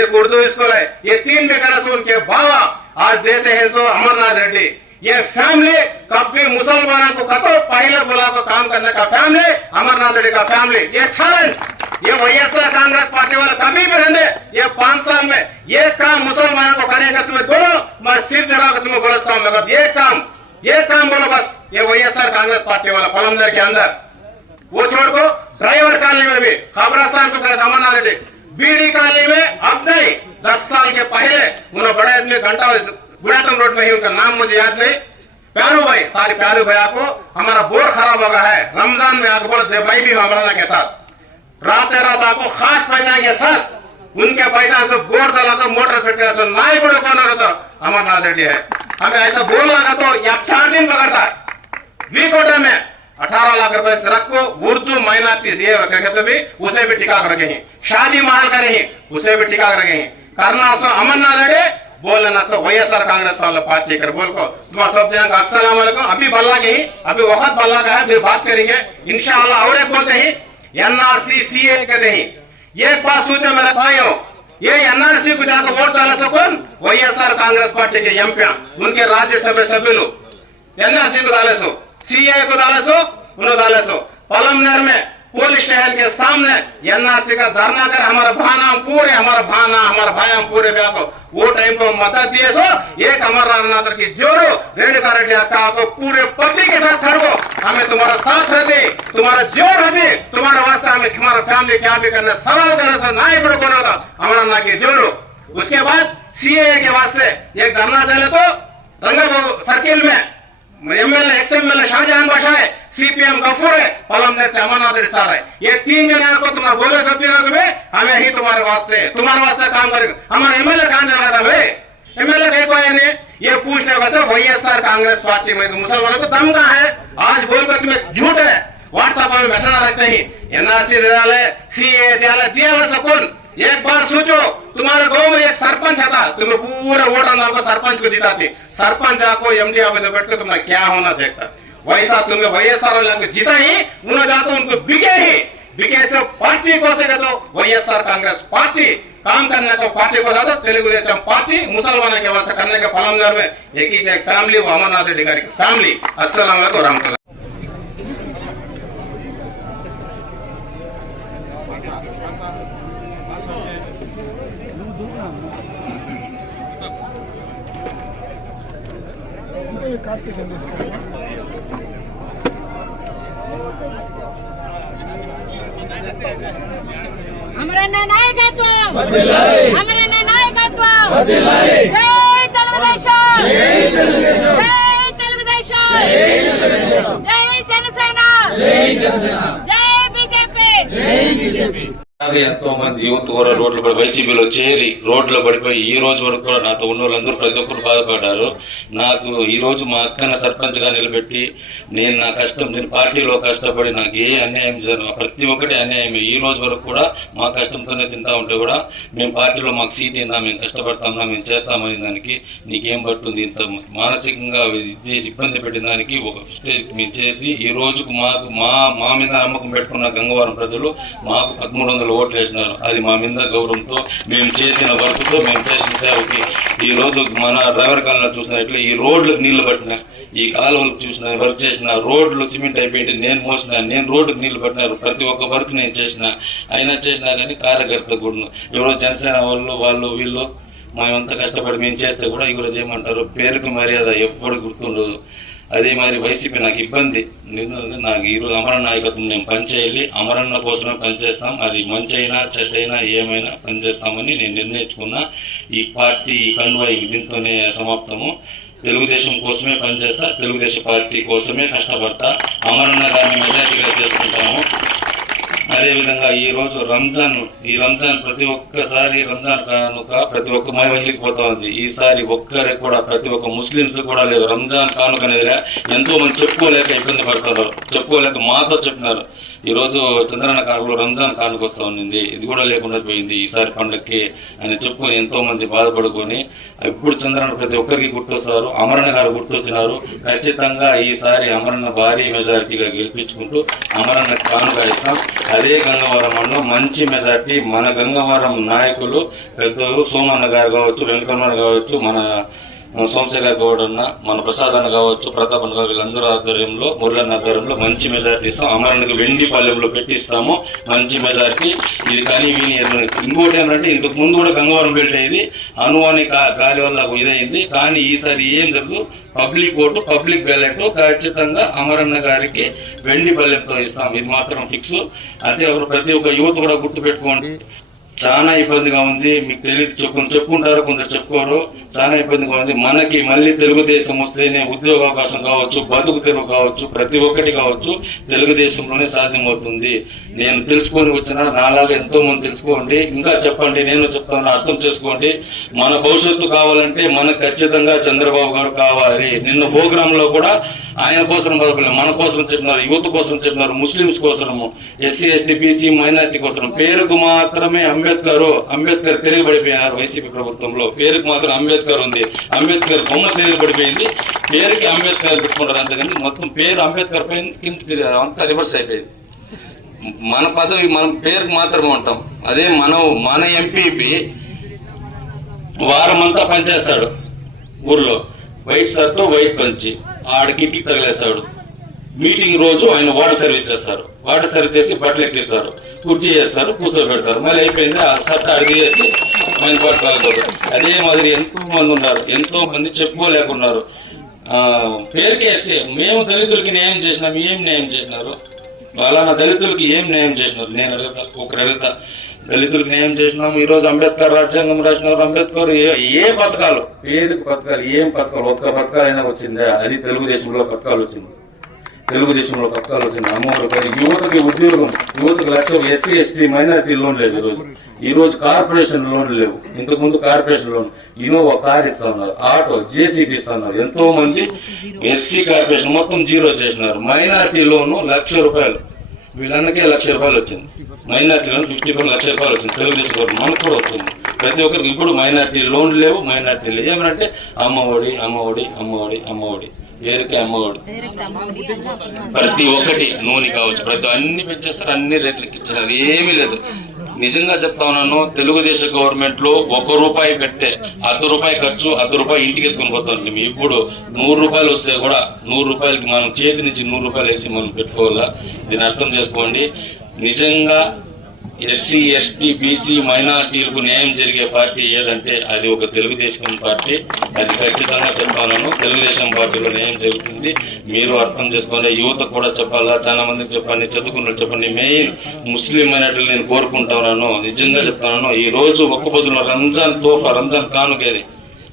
एक उर्दू स्कूल है। ये 3 में करे सो उनके बाबा आज देते हैं तो अमरनाथ रेड्डी। ये फैमिली कभी मुसलमानों को कतो पहले बुला को काम करने का फैमिली अमरनाथ रेड्डी का फैमिली। ये चैलेंज ये वाईएसआर कांग्रेस पार्टी वाले कभी भी रहने ये 5 साल में ये काम मुसलमानों को करेगा तुम्हें बोलो, मैं सिर जगह तुम्हें गलत काम लगा ये काम बोलो बस। ये वाईएसआर कांग्रेस पार्टी वाला पलमनेर के अंदर वो छोड़ को ड्राइवर कॉलोनी में भी खबरस्तान को करे अमरनाथ रेड्डी, बीडी कॉलोनी में अब नहीं 10 साल के पहले उन्होंने बड़े आदमी घंटा गुड़ातम रोड में ही उनका नाम मुझे याद नहीं, प्यारू भाई, सारे प्यारू भैया को हमारा बोर खराब हो गया है रमजान में आके बोले मैं भी अमरना के साथ रात आपको खास पैसा के साथ उनके पैसा से बोर डाला तो मोटर फिट करा तो नायकुడు कौन रहता अमरनाथ रेड्डी है। हमें ऐसा बोलना का तो 4 दिन पकड़ता है वीकोटा में 18 लाख रुपए से रखो, उर्दू माइनॉरिटी ये कहते भी उसे भी टिका कर रखे हैं, शादी महल करे हैं उसे भी टिका कर रखे हैं, करना सो अमन ना लड़े, बोलना सो YSR कांग्रेस वाला पार्टी कर बोल को। तुम्हारा सब जन का अस्सलाम वालेकुम। अभी बल्ला के ही, अभी वक्त बल्ला का है, फिर बात करेंगे इंशाअल्लाह। और एक बोलते हैं NRC CA कहते हैं, ये बात सोचो मेरे भाइयों, ये NRC को जाकर वोट डाला सो कौन? YSR कांग्रेस पार्टी के MP, उनके राज्यसभा सभी लोग NRC को डाले सो, CA को डाले सो, उन्होंने डाले सो। पलमनेर में पुलिस स्टेशन के सामने NRC का धरना कर हमारा भाना पूरे, हमारा भाया पूरे ब्याह को वो टाइम को मदद दिए सो। एक अमरनाथ की जोरो रेणुका रेड्डी अक्का को पूरे पब्लिक के साथ खड़ो, हमें तुम्हारा साथ रहते, तुम्हारा जोर रहते, तुम्हारा वास्ते हमें हमारा फैमिली क्या भी करना सवाल करने से नायक कौन होता अमरनाथ की जोरो। उसके बाद CA के वास्ते एक धरना चले तो रंगा सर्किल में MLA XMLA शाहजहां बादशाह है, CPM गफूर है, पलमनेर से अमरनाथ रिसार है। ये 3 जन को तुम बोले सब दिनों में हमें ही तुम्हारे वास्ते काम करेगा। हमारे MLA कहां जाना था भाई? MLA कहीं कोई नहीं, ये पूछने का था YSR कांग्रेस पार्टी में तो मुसलमानों को दम कहां है? आज बोलकर तुम्हें झूठ है, व्हाट्सएप में मैसेज रखते ही NRC डाले, CA दिया सकून। एक बार सोचो, तुम्हारे गांव में एक सरपंच था, तुम्हें पूरे वोट डाल को सरपंच को जिताते, सरपंच जाको MD ऑफिस में बैठ कर तुम्हें क्या होना देखता। वैसा तुम्हें YSR वाले जीता ही, उन्होंने जाकर उनको बिके से पार्टी को से तो YSR कांग्रेस पार्टी काम करने को पार्टी को ज्यादा तेलुगु देशम पार्टी मुसलमानों के वास्ते करने के पलमनेर में एक फैमिली वो अमरनाथ रेड्डी गारी फैमिली। अस्सलाम वालेकुम रहमतुल्लाह। అమరన్న నాయకత్వం అమరన్న నాయకత్వం జై తెలుగుదేశం జై తెలుగుదేశం జై జనసేన జై బీజేపీ। ఎంతో మంది యువత కూడా రోడ్లు పడి వైసీపీలో చేరి రోడ్లో పడిపోయి ఈ రోజు వరకు కూడా నాతో ఉన్న వాళ్ళందరూ ప్రతి ఒక్కరు బాధపడ్డారు. నాకు ఈ రోజు మా అక్కన సర్పంచ్ గా నిలబెట్టి నేను నా కష్టం దీని పార్టీలో కష్టపడి నాకు ఏ అన్యాయం జరిగిన ప్రతి ఒక్కటి అన్యాయం ఈ రోజు వరకు కూడా మా కష్టంతోనే తింటా ఉంటే కూడా మేము పార్టీలో మాకు సీట్ ఏందా, మేము కష్టపడతామా, మేము చేస్తామని దానికి నీకేం పడుతుంది, ఇంత మానసికంగా ఇబ్బంది పెట్టిన దానికి ఒక స్టేజ్ మేము చేసి ఈ రోజుకు మాకు మా మీద నమ్మకం పెట్టుకున్న గంగవరం ప్రజలు మాకు 1300 ఓట్లు వేసినారు. అది మా మీద గౌరవంతో మేము చేసిన వర్క్ తో మేము చేసిన సేవకి ఈ రోజు మన డ్రైవర్ కాలంలో చూసినట్లు ఈ రోడ్లకు నీళ్లు పట్టిన, ఈ కాలువలకు చూసిన వర్క్ చేసిన, రోడ్లు సిమెంట్ అయిపోయింది నేను మోసిన, నేను రోడ్డుకు నీళ్లు పట్టినారు, ప్రతి ఒక్క వర్క్ నేను చేసినా కానీ కార్యకర్త కూడా ఎవరో జనసేన వాళ్ళు వీళ్ళు మేమంతా కష్టపడి మేము చేస్తే కూడా ఇవి చేయమంటారు. పేరుకు మర్యాద ఎప్పుడు గుర్తుండదు. అదే మరి వైసీపీ నాకు ఇబ్బంది, నాకు ఈరోజు అమరన్న నాయకత్వం నేను పనిచేయాలి, అమరన్న కోసమే పనిచేస్తాం, అది మంచి అయినా చెడ్డైనా ఏమైనా పనిచేస్తామని నేను నిర్ణయించుకున్నా. ఈ పార్టీ ఈ కన్వాయ్ దీంతోనే సమాప్తము. తెలుగుదేశం కోసమే పనిచేస్తా, తెలుగుదేశం పార్టీ కోసమే కష్టపడతా, అమరన్న గారిని మెజారిటీగా చేసుకుంటాము. అదేవిధంగా ఈ రోజు ఈ రంజాన్ ప్రతి ఒక్కసారి రంజాన్ కానుక ప్రతి ఒక్క మహిళకి పోతా ఉంది. ఈసారి ఒక్కరికి కూడా ప్రతి ఒక్క ముస్లింస్ కూడా లేదు. రంజాన్ కానుక అనేది ఎంతో మంది చెప్పుకోలేక ఇబ్బంది పడుతున్నారు, చెప్పుకోలేక మాతో చెప్పినారు. ఈ రోజు చంద్రన్న కానుకలో రంజాన్ కానుక వస్తా ఉంది, ఇది కూడా లేకుండా పోయింది ఈసారి పండుగకి అని చెప్పుకొని ఎంతో మంది బాధపడుకొని ఇప్పుడు చంద్రన్న ప్రతి ఒక్కరికి గుర్తొస్తారు, అమరన్న గారు గుర్తొచ్చినారు. ఖచ్చితంగా ఈసారి అమరన్న భారీ మెజారిటీగా గెలిపించుకుంటూ అమరన్న కానుక ఇస్తాం. అదే గంగవరంలో మంచి మెజార్టీ మన గంగవరం నాయకులు పెద్దలు సోమన్న గారు కావచ్చు, వెంకటరమణ కావచ్చు, మన సోమశేఖర్ గౌడ్ అన్న, మన ప్రసాద్ అన్న కావచ్చు, ప్రతాప్ అన్న గారు, వీళ్ళందరూ ఆధ్వర్యంలో మురళన్న ఆధ్వర్యంలో మంచి మెజార్టీ ఇస్తాం. అమరన్నకి వెండిపల్లెంలో పెట్టిస్తాము మంచి మెజార్టీ. ఇది కానీ ఇంకోటి ఏంటంటే ఇంతకు ముందు కూడా గంగవరం బెల్ట్ అయ్యింది, అనువాని గాలి వల్ల ఇదైంది. కానీ ఈసారి ఏం జరగదు, పబ్లిక్ ఓటు పబ్లిక్ బ్యాలెట్ ఖచ్చితంగా అమరన్న గారికి వెండిపల్లెంతో ఇస్తాం. ఇది మాత్రం ఫిక్స్. అంటే ప్రతి ఒక్క యువత కూడా గుర్తు పెట్టుకోండి. చాలా ఇబ్బందిగా ఉంది. మీకు తెలియదు, చెప్పుకుంటారు, కొందరు చెప్పుకోరు. చాలా ఇబ్బందిగా ఉంది. మనకి మళ్ళీ తెలుగుదేశం వస్తేనే ఉద్యోగ అవకాశం కావచ్చు, బతుకు తెరువు కావచ్చు, ప్రతి ఒక్కటి కావచ్చు తెలుగుదేశంలోనే సాధ్యమవుతుంది. నేను తెలుసుకొని వచ్చిన నాలాగా ఎంతో మంది తెలుసుకోండి, ఇంకా చెప్పండి, నేను చెప్తాను, అర్థం చేసుకోండి. మన భవిష్యత్తు కావాలంటే మనకు ఖచ్చితంగా చంద్రబాబు గారు కావాలి. నిన్న ప్రోగ్రామ్ లో కూడా ఆయన కోసం బతకలేదు, మన కోసం చెప్పినారు, యువత కోసం చెప్పినారు, ముస్లింస్ కోసము, ఎస్సీ ఎస్టీ బీసీ మైనార్టీ కోసం. పేరుకు మాత్రమే అంబేద్కర్ తిరగబడిపోయినారు వైసీపీ ప్రభుత్వంలో. పేరుకు మాత్రం అంబేద్కర్ ఉంది, అంబేద్కర్ బొమ్మ తిరగబడిపోయింది, పేరుకి అంబేద్కర్ పెట్టుకుంటారు. అంతేగాని మొత్తం పేరు అంబేద్కర్ పైన కింద అంతా రివర్స్ అయిపోయింది. మన పదవి మనం పేరుకు మాత్రమే ఉంటాం. అదే మన ఎంపీపీ వారమంతా పనిచేస్తాడు ఊర్లో, వైట్ షర్టు వైట్ పంచి, ఆడికి తగిలేస్తాడు. మీటింగ్ రోజు ఆయన వాటర్ సర్వీస్ చేస్తారు, వాటర్ సర్వీస్ చేసి బట్టలు ఎక్కిస్తారు, కుర్చీ చేస్తారు, కూర్చోబెడతారు, మళ్ళీ అయిపోయింది ఆ షర్ట్ అడిగేసి ఆయన పట్టుకోవాలి. అదే మాదిరి ఎంతో మంది ఉన్నారు, ఎంతో మంది చెప్పుకోలేకున్నారు. పేరుకేసి మేము దళితులకి న్యాయం చేసినాం, ఏం న్యాయం చేసినారు? వాళ్ళ దళితులకి ఏం న్యాయం చేసినారు? నేను అడుగుతా. దళితులకు న్యాయం చేసినాం. ఈ రోజు అంబేద్కర్ రాజ్యాంగం రాసినారు. అంబేద్కర్ ఏ పథకాలు, పేరుకు పథకాలు, ఏం పథకాలు, ఒక్క పథకాలైనా వచ్చిందా? అది తెలుగుదేశంలో పథకాలు వచ్చింది. అమ్మఒడి, యువతకి ఉద్యోగం, యువతకు లక్ష్యం, ఎస్సీ ఎస్టీ మైనారిటీ లోన్ లేదు ఈ రోజు కార్పొరేషన్ లోన్లు లేవు. ఇంతకు ముందు కార్పొరేషన్ లోన్, ఇన్నోవా కార్ ఇస్తా ఉన్నారు, ఆటో జేసీబీ ఇస్తా ఉన్నారు. ఎంతో మంది ఎస్సీ కార్పొరేషన్ మొత్తం జీరో చేసినారు. మైనారిటీ లోన్ ₹1,00,000, వీళ్ళందరికీ ₹1,00,000 వచ్చింది. మైనార్టీ లోన్ 50% ₹1,00,000 వచ్చింది. తెలుగుదేశం గవర్నమెంట్ మనకు కూడా వచ్చింది. ప్రతి ఒక్కరికి ఇప్పుడు మైనార్టీ లోన్ లేవు, మైనార్టీ లేవు. ఏమంటే అమ్మఒడి పేరుకి అమ్మఒడి, ప్రతి ఒక్కటి నూనె కావచ్చు, ప్రతి అన్ని పెంచేస్తారు, అన్ని రేట్లకి ఇచ్చేస్తారు, ఏమీ లేదు. నిజంగా చెప్తా ఉన్నాను, తెలుగుదేశం గవర్నమెంట్ లో ₹1 పెట్టే ₹1 ఖర్చు, ₹1 ఇంటికి ఎత్తుకొని పోతాం. ఇప్పుడు ₹100 వస్తే కూడా ₹100కి మనం చేతి నుంచి ₹100 వేసి మనం పెట్టుకోవాలా. దీన్ని అర్థం చేసుకోండి. నిజంగా ఎస్సీ ఎస్టీ బీసీ మైనార్టీలకు న్యాయం జరిగే పార్టీ ఏదంటే అది ఒక తెలుగుదేశం పార్టీ. అది ఖచ్చితంగా చెప్తాను, తెలుగుదేశం పార్టీలో న్యాయం జరుగుతుంది. మీరు అర్థం చేసుకోండి. యువత కూడా చెప్పాలా, చాలా మందికి చెప్పండి, చదువుకున్న చెప్పండి. మెయిన్ ముస్లిం మైనార్టీలు నేను కోరుకుంటున్నాను, నిజంగా చెప్తాను. ఈ రోజు ఒక్క పొద్దున రంజాన్ కానుకేది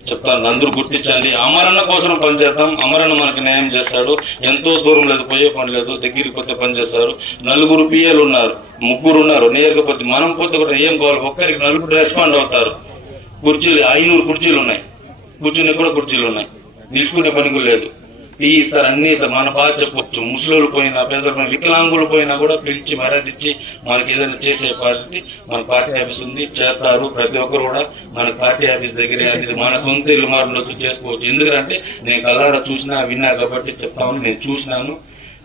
చెప్తాను, అందరూ గుర్తించండి. అమరన్న కోసం పనిచేద్దాం. అమరన్న మనకి న్యాయం చేస్తాడు. ఎంతో దూరం లేదు, పోయే పని లేదు, దగ్గరికి పోతే పనిచేస్తారు. 4 పిఎలు ఉన్నారు, 3 ఉన్నారు. నేరుగా పోతే మనం పోతే కూడా ఏం కావాలి, ఒక్కరికి 4 రెస్పాండ్ అవుతారు. కుర్చీలు 500 కుర్చీలు ఉన్నాయి, కూర్చునే కూడా కుర్చీలు ఉన్నాయి, నిలుచుకునే పని కూడా లేదు. టీ ఇస్తారు, అన్ని ఇస్తారు. మన బాగా చెప్పొచ్చు. ముసలోళ్ళు పోయినా, పేదలు, వికలాంగులు పోయినా కూడా పిలిచి మర్యాదిచ్చి మనకి ఏదైనా చేసే పార్టీ మన పార్టీ ఆఫీస్ ఉంది, చేస్తారు. ప్రతి ఒక్కరు కూడా మన పార్టీ ఆఫీస్ దగ్గరే, అది మన సొంత ఇల్లు మారుండొచ్చు, చేసుకోవచ్చు. ఎందుకంటే నేను కళ్ళారా చూసినా విన్నా కాబట్టి చెప్తామని. నేను చూసినాను.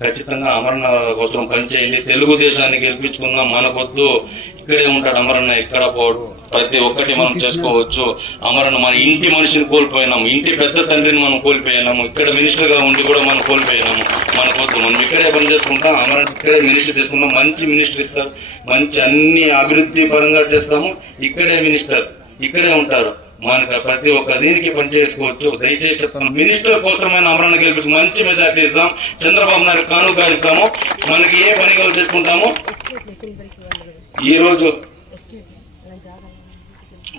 ఖచ్చితంగా అమరన్న కోసం పనిచేయండి. తెలుగుదేశాన్ని గెలిపించుకుందాం. మనకొద్దు, ఇక్కడే ఉంటాడు అమరన్న, ఎక్కడ పోడు. ప్రతి ఒక్కటి మనం చేసుకోవచ్చు. అమరన్న మన ఇంటి మనిషిని కోల్పోయినాము, ఇంటి పెద్ద తండ్రిని మనం కోల్పోయినాము, ఇక్కడ మినిస్టర్ గా ఉండి కూడా మనం కోల్పోయినాము. మనకొద్దు, మనం ఇక్కడే పని చేసుకుంటాం. అమరన్న ఇక్కడే మినిస్టర్ చేసుకుంటాం. మంచి మినిస్టర్ ఇస్తారు, మంచి అన్ని అభివృద్ధి పరంగా చేస్తాము. ఇక్కడే మినిస్టర్, ఇక్కడే ఉంటారు. మనకు ప్రతి ఒక్క దీనికి పని చేసుకోవచ్చు. దయచేసి చెప్తాను, మినిస్టర్ కోసమైన అమరన్న గెలిపించి మంచి మెజార్టీ ఇస్తాం. చంద్రబాబు నాయుడు కానుక ఇస్తాము. మనకి ఏ పని కావాలి చేసుకుంటాము. ఈ రోజు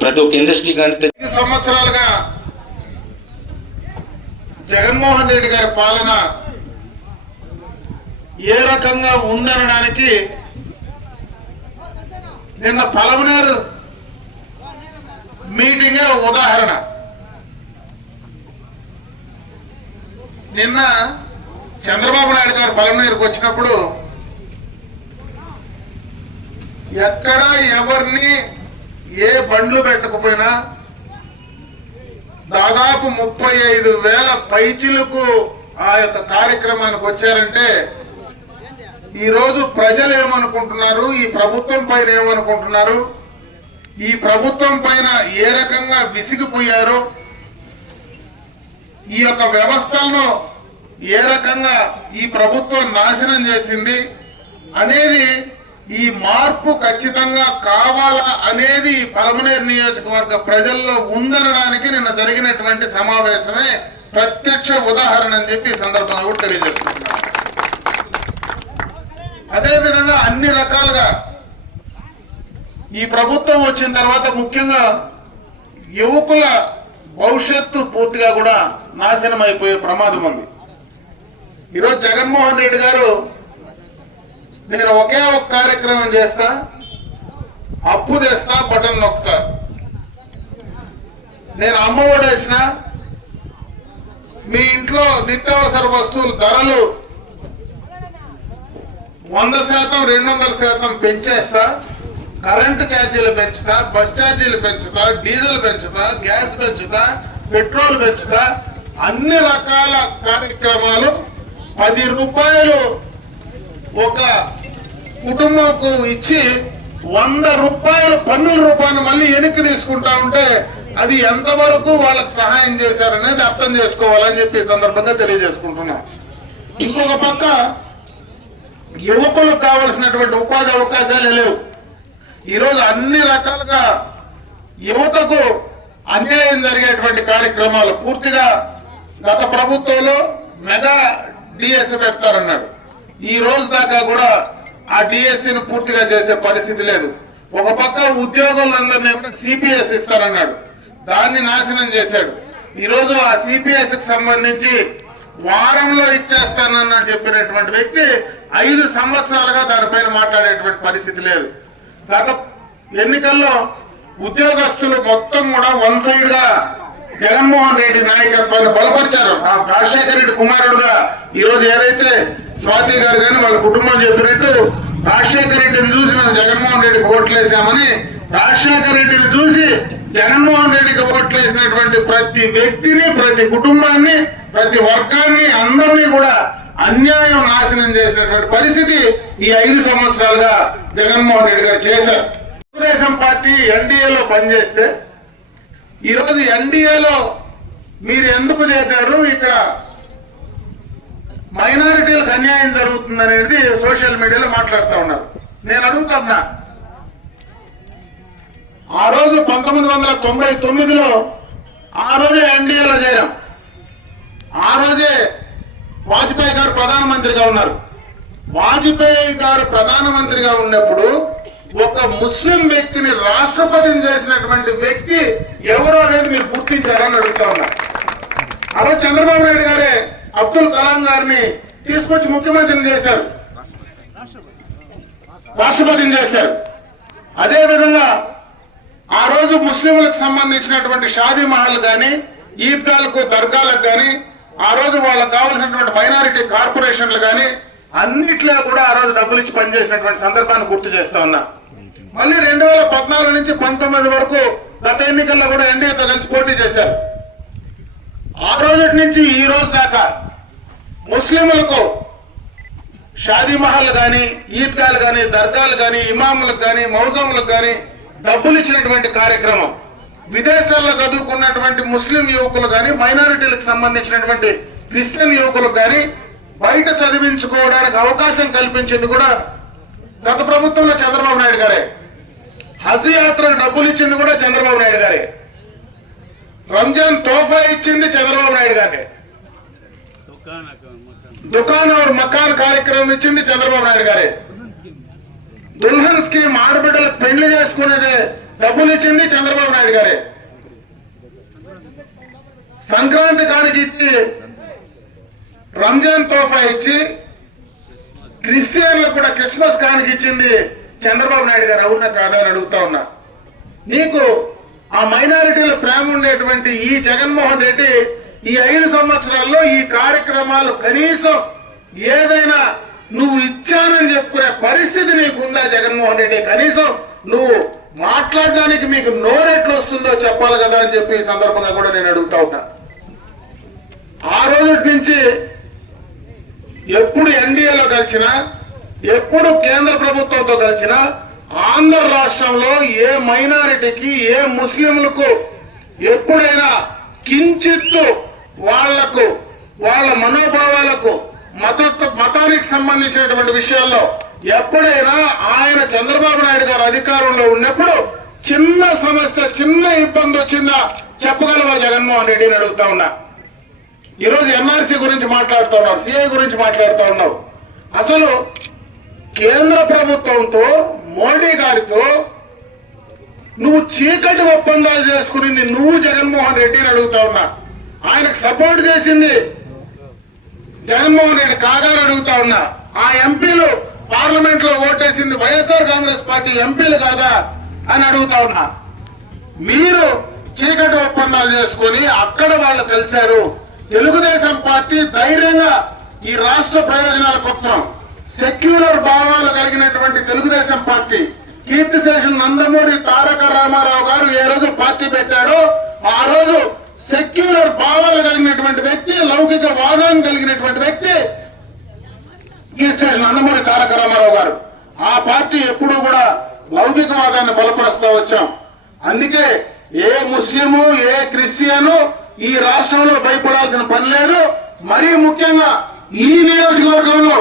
ప్రతి ఒక్క ఇండస్ట్రీ కానీ 5 సంవత్సరాలుగా జగన్మోహన్ రెడ్డి గారి పాలన ఏ రకంగా ఉందనడానికి నిన్న పలమనేరు మీటింగే ఉదాహరణ. నిన్న చంద్రబాబు నాయుడు గారు పలమనేరుకు వచ్చినప్పుడు ఎక్కడ ఎవరిని ఏ బండ్లు పెట్టకపోయినా దాదాపు 35,000 పైచిలకు ఆ యొక్క కార్యక్రమానికి వచ్చారంటే ఈరోజు ప్రజలు ఏమనుకుంటున్నారు, ఈ ప్రభుత్వం పైన ఏమనుకుంటున్నారు, ఈ ప్రభుత్వం పైన ఏ రకంగా విసిగిపోయారో, ఈ యొక్క వ్యవస్థలను ఏ రకంగా ఈ ప్రభుత్వం నాశనం చేసింది అనేది, ఈ మార్పు ఖచ్చితంగా కావాలా అనేది పలమనేరు నియోజకవర్గ ప్రజల్లో ఉందనడానికి నిన్న జరిగినటువంటి సమావేశమే ప్రత్యక్ష ఉదాహరణ అని చెప్పి ఈ సందర్భంగా కూడా తెలియజేసుకుంటున్నాను. అదేవిధంగా అన్ని రకాలుగా ఈ ప్రభుత్వం వచ్చిన తర్వాత ముఖ్యంగా యువకుల భవిష్యత్తు పూర్తిగా కూడా నాశనం అయిపోయే ప్రమాదం ఉంది. ఈరోజు జగన్మోహన్ రెడ్డి గారు నేను ఒకే ఒక కార్యక్రమం చేస్తా, అప్పు తెస్తా, బటన్ నొక్కుతా, నేను అమ్మ ఒడేసిన, మీ ఇంట్లో నిత్యావసర వస్తువుల ధరలు 100%, 200% పెంచేస్తా, కరెంటు ఛార్జీలు పెంచుతా, బస్ ఛార్జీలు పెంచుతా, డీజిల్ పెంచుతా, గ్యాస్ పెంచుతా, పెట్రోల్ పెంచుతా, అన్ని రకాల కార్యక్రమాలు 10 రూపాయలు ఒక కుటుంబంకు ఇచ్చి 100 రూపాయలు పన్నుల రూపాయలు మళ్ళీ వెనక్కి తీసుకుంటా ఉంటే అది ఎంతవరకు వాళ్ళకి సహాయం చేశారనేది అర్థం చేసుకోవాలని చెప్పి ఈ సందర్భంగా తెలియజేసుకుంటున్నాం. ఇంకొక పక్క యువకులకు కావలసినటువంటి ఉపాధి అవకాశాలే లేవు. ఈరోజు అన్ని రకాలుగా యువతకు అన్యాయం జరిగేటువంటి కార్యక్రమాలు పూర్తిగా గత ప్రభుత్వంలో మెగా డిఎస్సి పెడతారన్నాడు. ఈ రోజు దాకా కూడా ఆ డిఎస్సిని పూర్తిగా చేసే పరిస్థితి లేదు. ఒక పక్క ఉద్యోగులందరినీ కూడా సిపిఎస్ ఇస్తారన్నాడు, దాన్ని నాశనం చేశాడు. ఈరోజు ఆ సిపిఎస్ కి సంబంధించి వారంలో ఇచ్చేస్తానని చెప్పినటువంటి వ్యక్తి 5 సంవత్సరాలుగా దానిపైన మాట్లాడేటువంటి పరిస్థితి లేదు. గత ఎన్నికల్లో ఉద్యోగస్తులు మొత్తం కూడా వన్ సైడ్ గా జగన్మోహన్ రెడ్డి నాయకత్వాన్ని బలపరిచారు. ఆ రాజశేఖర రెడ్డి కుమారుడుగా ఈరోజు ఏదైతే స్వాతి గారు కానీ వాళ్ళ కుటుంబం చెప్పినట్టు రాజశేఖర రెడ్డిని చూసి మేము జగన్మోహన్ రెడ్డికి ఓట్లేసామని, రాజశేఖర రెడ్డిని చూసి జగన్మోహన్ రెడ్డికి ఓట్లేసినటువంటి ప్రతి వ్యక్తిని, ప్రతి కుటుంబాన్ని, ప్రతి వర్గాన్ని, అందరినీ కూడా అన్యాయం నాశనం చేసినటువంటి పరిస్థితి ఈ 5 సంవత్సరాలుగా జగన్మోహన్ రెడ్డి గారు చేశారు. తెలుగుదేశం పార్టీ ఎన్డీఏలో పనిచేస్తే ఈరోజు ఎన్డీఏలో మీరు ఎందుకు చేశారు, ఇక్కడ మైనారిటీలకు అన్యాయం జరుగుతుందనేది సోషల్ మీడియాలో మాట్లాడుతూ ఉన్నారు. నేను అడుగుతున్నా, ఆ రోజు 1999లో ఆ రోజే ఎన్డీఏలో చేరాం. ఆ రోజే వాజ్పేయి గారు ప్రధానమంత్రిగా ఉన్నారు. వాజ్పేయి గారు ప్రధానమంత్రిగా ఉన్నప్పుడు ఒక ముస్లిం వ్యక్తిని రాష్ట్రపతిని చేసినటువంటి వ్యక్తి ఎవరో అనేది మీరు గుర్తించారని అడుగుతా ఉన్నారు. ఆ రోజు చంద్రబాబు నాయుడు గారే అబ్దుల్ కలాం గారిని తీసుకొచ్చి ముఖ్యమంత్రిని చేశారు, రాష్ట్రపతిని చేశారు. అదేవిధంగా ఆ రోజు ముస్లింలకు సంబంధించినటువంటి షాదీ మహల్ గాని, ఈద్గాలకు, దర్గాలకు గాని, ఆ రోజు వాళ్ళకు కావలసినటువంటి మైనారిటీ కార్పొరేషన్లు గాని అన్నిట్లో కూడా ఆ రోజు డబ్బులు ఇచ్చి పనిచేసినటువంటి సందర్భాన్ని గుర్తు చేస్తా ఉన్నా. మళ్ళీ 2014 నుంచి 19 వరకు గత ఎన్నికల్లో కూడా ఎన్డీఏతో కలిసి పోటీ చేశారు. ఆ రోజు నుంచి ఈ రోజు దాకా ముస్లింలకు షాదీ మహల్ గాని, ఈద్గాలు గాని, దర్గాలు గాని, ఇమాములకు గాని, మౌజములకు గాని డబ్బులు ఇచ్చినటువంటి కార్యక్రమం, విదేశాల్లో చదువుకున్నటువంటి ముస్లిం యువకులు గాని, మైనారిటీలకు సంబంధించినటువంటి క్రిస్టియన్ యువకులకు గాని బయట చదివించుకోవడానికి అవకాశం కల్పించింది కూడా గత ప్రభుత్వంలో చంద్రబాబు నాయుడు గారే. హజ్ యాత్రకు డబ్బులు ఇచ్చింది కూడా చంద్రబాబు నాయుడు గారే. రంజాన్ తోఫా ఇచ్చింది చంద్రబాబు నాయుడు గారే. దుకాన్ और మకాన్ కార్యక్రమం ఇచ్చింది చంద్రబాబు నాయుడు గారే. దుల్హన్ స్కీమ్ ఆడబిడ్డలకు పెళ్లి చేసుకునేదే డబ్బులు ఇచ్చింది చంద్రబాబు నాయుడు గారే. సంక్రాంతి కానుక ఇచ్చి, రంజాన్ తోఫా ఇచ్చి, క్రిస్టియన్లకు కూడా క్రిస్మస్ కానుక ఇచ్చింది చంద్రబాబు నాయుడు గారు. అవునా కాదా అని అడుగుతా ఉన్నా. నీకు ఆ మైనారిటీల ప్రేమ ఉండేటువంటి ఈ జగన్మోహన్ రెడ్డి ఈ 5 సంవత్సరాల్లో ఈ కార్యక్రమాలు కనీసం ఏదైనా నువ్వు ఇచ్చానని చెప్పుకునే పరిస్థితి నీకుందా జగన్మోహన్ రెడ్డి? కనీసం నువ్వు మాట్లాడడానికి మీకు నోరెట్లు వస్తుందో చెప్పాలి కదా అని చెప్పి ఈ సందర్భంగా కూడా నేను అడుగుతా ఉంటా. ఆ రోజు నుంచి ఎప్పుడు ఎన్డీఏలో కలిసినా, ఎప్పుడు కేంద్ర ప్రభుత్వంతో కలిసినా ఆంధ్ర రాష్ట్రంలో ఏ మైనారిటీకి, ఏ ముస్లింలకు ఎప్పుడైనా కించిత్తు వాళ్లకు, వాళ్ళ మనోభావాలకు, మతానికి సంబంధించినటువంటి విషయాల్లో ఎప్పుడైనా ఆయన చంద్రబాబు నాయుడు గారు అధికారంలో ఉన్నప్పుడు చిన్న సమస్య, చిన్న ఇబ్బంది వచ్చిందా చెప్పగలవా జగన్మోహన్ రెడ్డిని అడుగుతా ఉన్నా. ఈరోజు ఎన్ఆర్సీ గురించి మాట్లాడుతూ ఉన్నారు, సిఐ గురించి మాట్లాడుతూ ఉన్నావు. అసలు కేంద్ర ప్రభుత్వంతో, మోడీ గారితో నువ్వు చీకటి ఒప్పందాలు చేసుకునింది నువ్వు జగన్మోహన్ రెడ్డిని అడుగుతా ఉన్నా. ఆయనకు సపోర్ట్ చేసింది జగన్మోహన్ రెడ్డి కాదని అడుగుతా ఉన్నా. ఆ ఎంపీలు పార్లమెంట్ లో ఓటేసింది వైఎస్ఆర్ కాంగ్రెస్ పార్టీ ఎంపీలు కాదా అని అడుగుతా ఉన్నా. మీరు చీకటి ఒప్పందాలు చేసుకుని అక్కడ వాళ్ళు కలిశారు. తెలుగుదేశం పార్టీ ధైర్యంగా ఈ రాష్ట్ర ప్రయోజనాల కోసం సెక్యులర్ భావాలు కలిగినటువంటి తెలుగుదేశం పార్టీ కీర్తిశేషులు నందమూరి తారక రామారావు గారు ఏ రోజు పార్టీ పెట్టాడో ఆ రోజు సెక్యులర్ భావాలు కలిగినటువంటి వ్యక్తి, లౌకిక వాదాన్ని కలిగినటువంటి వ్యక్తి కీర్తిశేషులు నందమూరి తారక రామారావు గారు. ఆ పార్టీ ఎప్పుడూ కూడా లౌకికవాదాన్ని బలపరుస్తూ వచ్చాం. అందుకే ఏ ముస్లిము ఏ క్రిస్టియను ఈ రాష్ట్రంలో భయపడాల్సిన పని లేదు. మరీ ముఖ్యంగా ఈ నియోజకవర్గంలో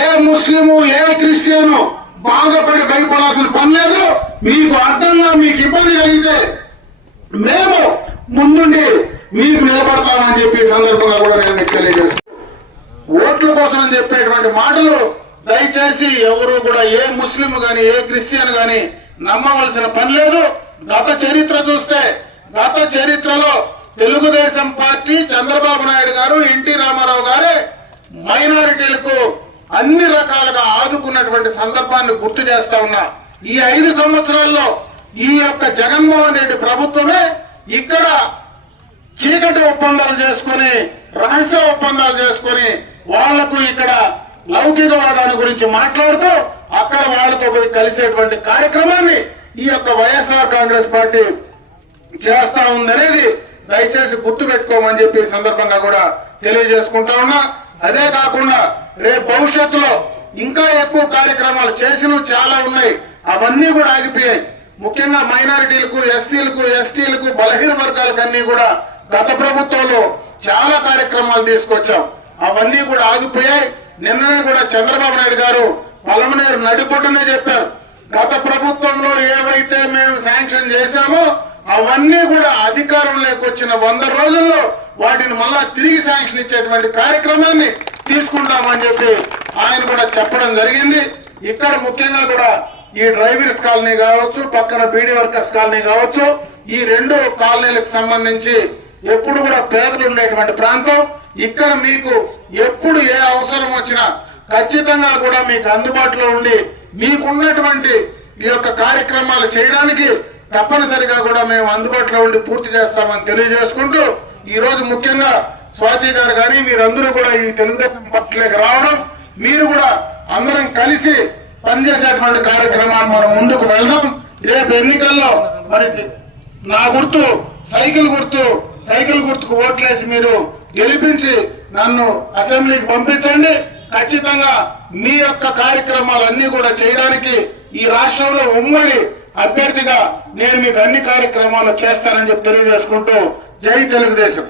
ఏ ముస్లిము ఏ క్రిస్టియను బాధపడి భయపడాల్సిన పని లేదు. మీకు అడ్డంగా మీకు ఇబ్బంది కలిగితే మేము ముందుండి మీకు నిలబడతామని చెప్పి ఈ సందర్భంగా కూడా నేను మీకు తెలియజేస్తాను. ఓట్ల కోసం అని చెప్పేటువంటి మాటలు దయచేసి ఎవరు కూడా ఏ ముస్లిం గాని ఏ క్రిస్టియన్ గాని నమ్మవలసిన పని లేదు. గత చరిత్ర చూస్తే గత చరిత్రలో తెలుగుదేశం పార్టీ చంద్రబాబు నాయుడు గారు ఎన్టీ రామారావు గారే మైనారిటీలకు అన్ని రకాలుగా ఆదుకున్నటువంటి సందర్భాన్ని గుర్తు చేస్తా ఉన్నా. ఈ 5 సంవత్సరాల్లో ఈ యొక్క జగన్మోహన్ రెడ్డి ప్రభుత్వమే ఇక్కడ చీకటి ఒప్పందాలు చేసుకుని రహస్య ఒప్పందాలు చేసుకుని వాళ్లకు ఇక్కడ లౌకికవాదాన్ని గురించి మాట్లాడుతూ అక్కడ వాళ్లతో పోయి కలిసేటువంటి కార్యక్రమాన్ని ఈ యొక్క వైఎస్ఆర్ కాంగ్రెస్ పార్టీ చేస్తా ఉందనేది దయచేసి గుర్తు పెట్టుకోమని చెప్పి ఈ సందర్భంగా కూడా తెలియజేసుకుంటా ఉన్నా. అదే కాకుండా రేపు భవిష్యత్తులో ఇంకా ఎక్కువ కార్యక్రమాలు చేసినవి చాలా ఉన్నాయి. అవన్నీ కూడా ఆగిపోయాయి. ముఖ్యంగా మైనారిటీలకు, ఎస్సీలకు, ఎస్టీలకు, బలహీన వర్గాలకు అన్ని కూడా గత ప్రభుత్వంలో చాలా కార్యక్రమాలు తీసుకొచ్చాం. అవన్నీ కూడా ఆగిపోయాయి. నిన్ననే కూడా చంద్రబాబు నాయుడు గారు పలమనేరు నడిపొట్టునే చెప్పారు, గత ప్రభుత్వంలో ఏవైతే మేము శాంక్షన్ చేశామో అవన్నీ కూడా అధికారంలోకి వచ్చిన 100 రోజుల్లో వాటిని మళ్ళా తిరిగి శాంక్షన్ ఇచ్చేటువంటి కార్యక్రమాన్ని తీసుకుంటామని చెప్పి ఆయన కూడా చెప్పడం జరిగింది. ఇక్కడ ముఖ్యంగా కూడా ఈ డ్రైవర్స్ కాలనీ కావచ్చు, పక్కన బీడీ వర్కర్స్ కాలనీ కావచ్చు, ఈ 2 కాలనీలకు సంబంధించి ఎప్పుడు కూడా పేదలు ఉండేటువంటి ప్రాంతం. ఇక్కడ మీకు ఎప్పుడు ఏ అవసరం వచ్చినా ఖచ్చితంగా కూడా మీకు అందుబాటులో ఉండి మీకున్నటువంటి ఈ యొక్క కార్యక్రమాలు చేయడానికి తప్పనిసరిగా కూడా మేము అందుబాటులో ఉండి పూర్తి చేస్తామని తెలియజేసుకుంటూ, ఈ రోజు ముఖ్యంగా స్వాతి గారు కానీ మీరందరూ కూడా ఈ తెలుగుదేశం పార్టీలోకి రావడం, మీరు కూడా అందరం కలిసి పనిచేసేటువంటి కార్యక్రమాన్ని మనం ముందుకు వెళ్దాం. రేపు ఎన్నికల్లో మరి నా గుర్తు సైకిల్ గుర్తుకు ఓట్లేసి మీరు గెలిపించి నన్ను అసెంబ్లీకి పంపించండి. ఖచ్చితంగా మీ యొక్క కార్యక్రమాలన్నీ కూడా చేయడానికి ఈ రాష్ట్రంలో ఉమ్మడి అభ్యర్థిగా నేను మీకు అన్ని కార్యక్రమాలు చేస్తానని చెప్పి తెలియజేసుకుంటూ జై తెలుగుదేశం.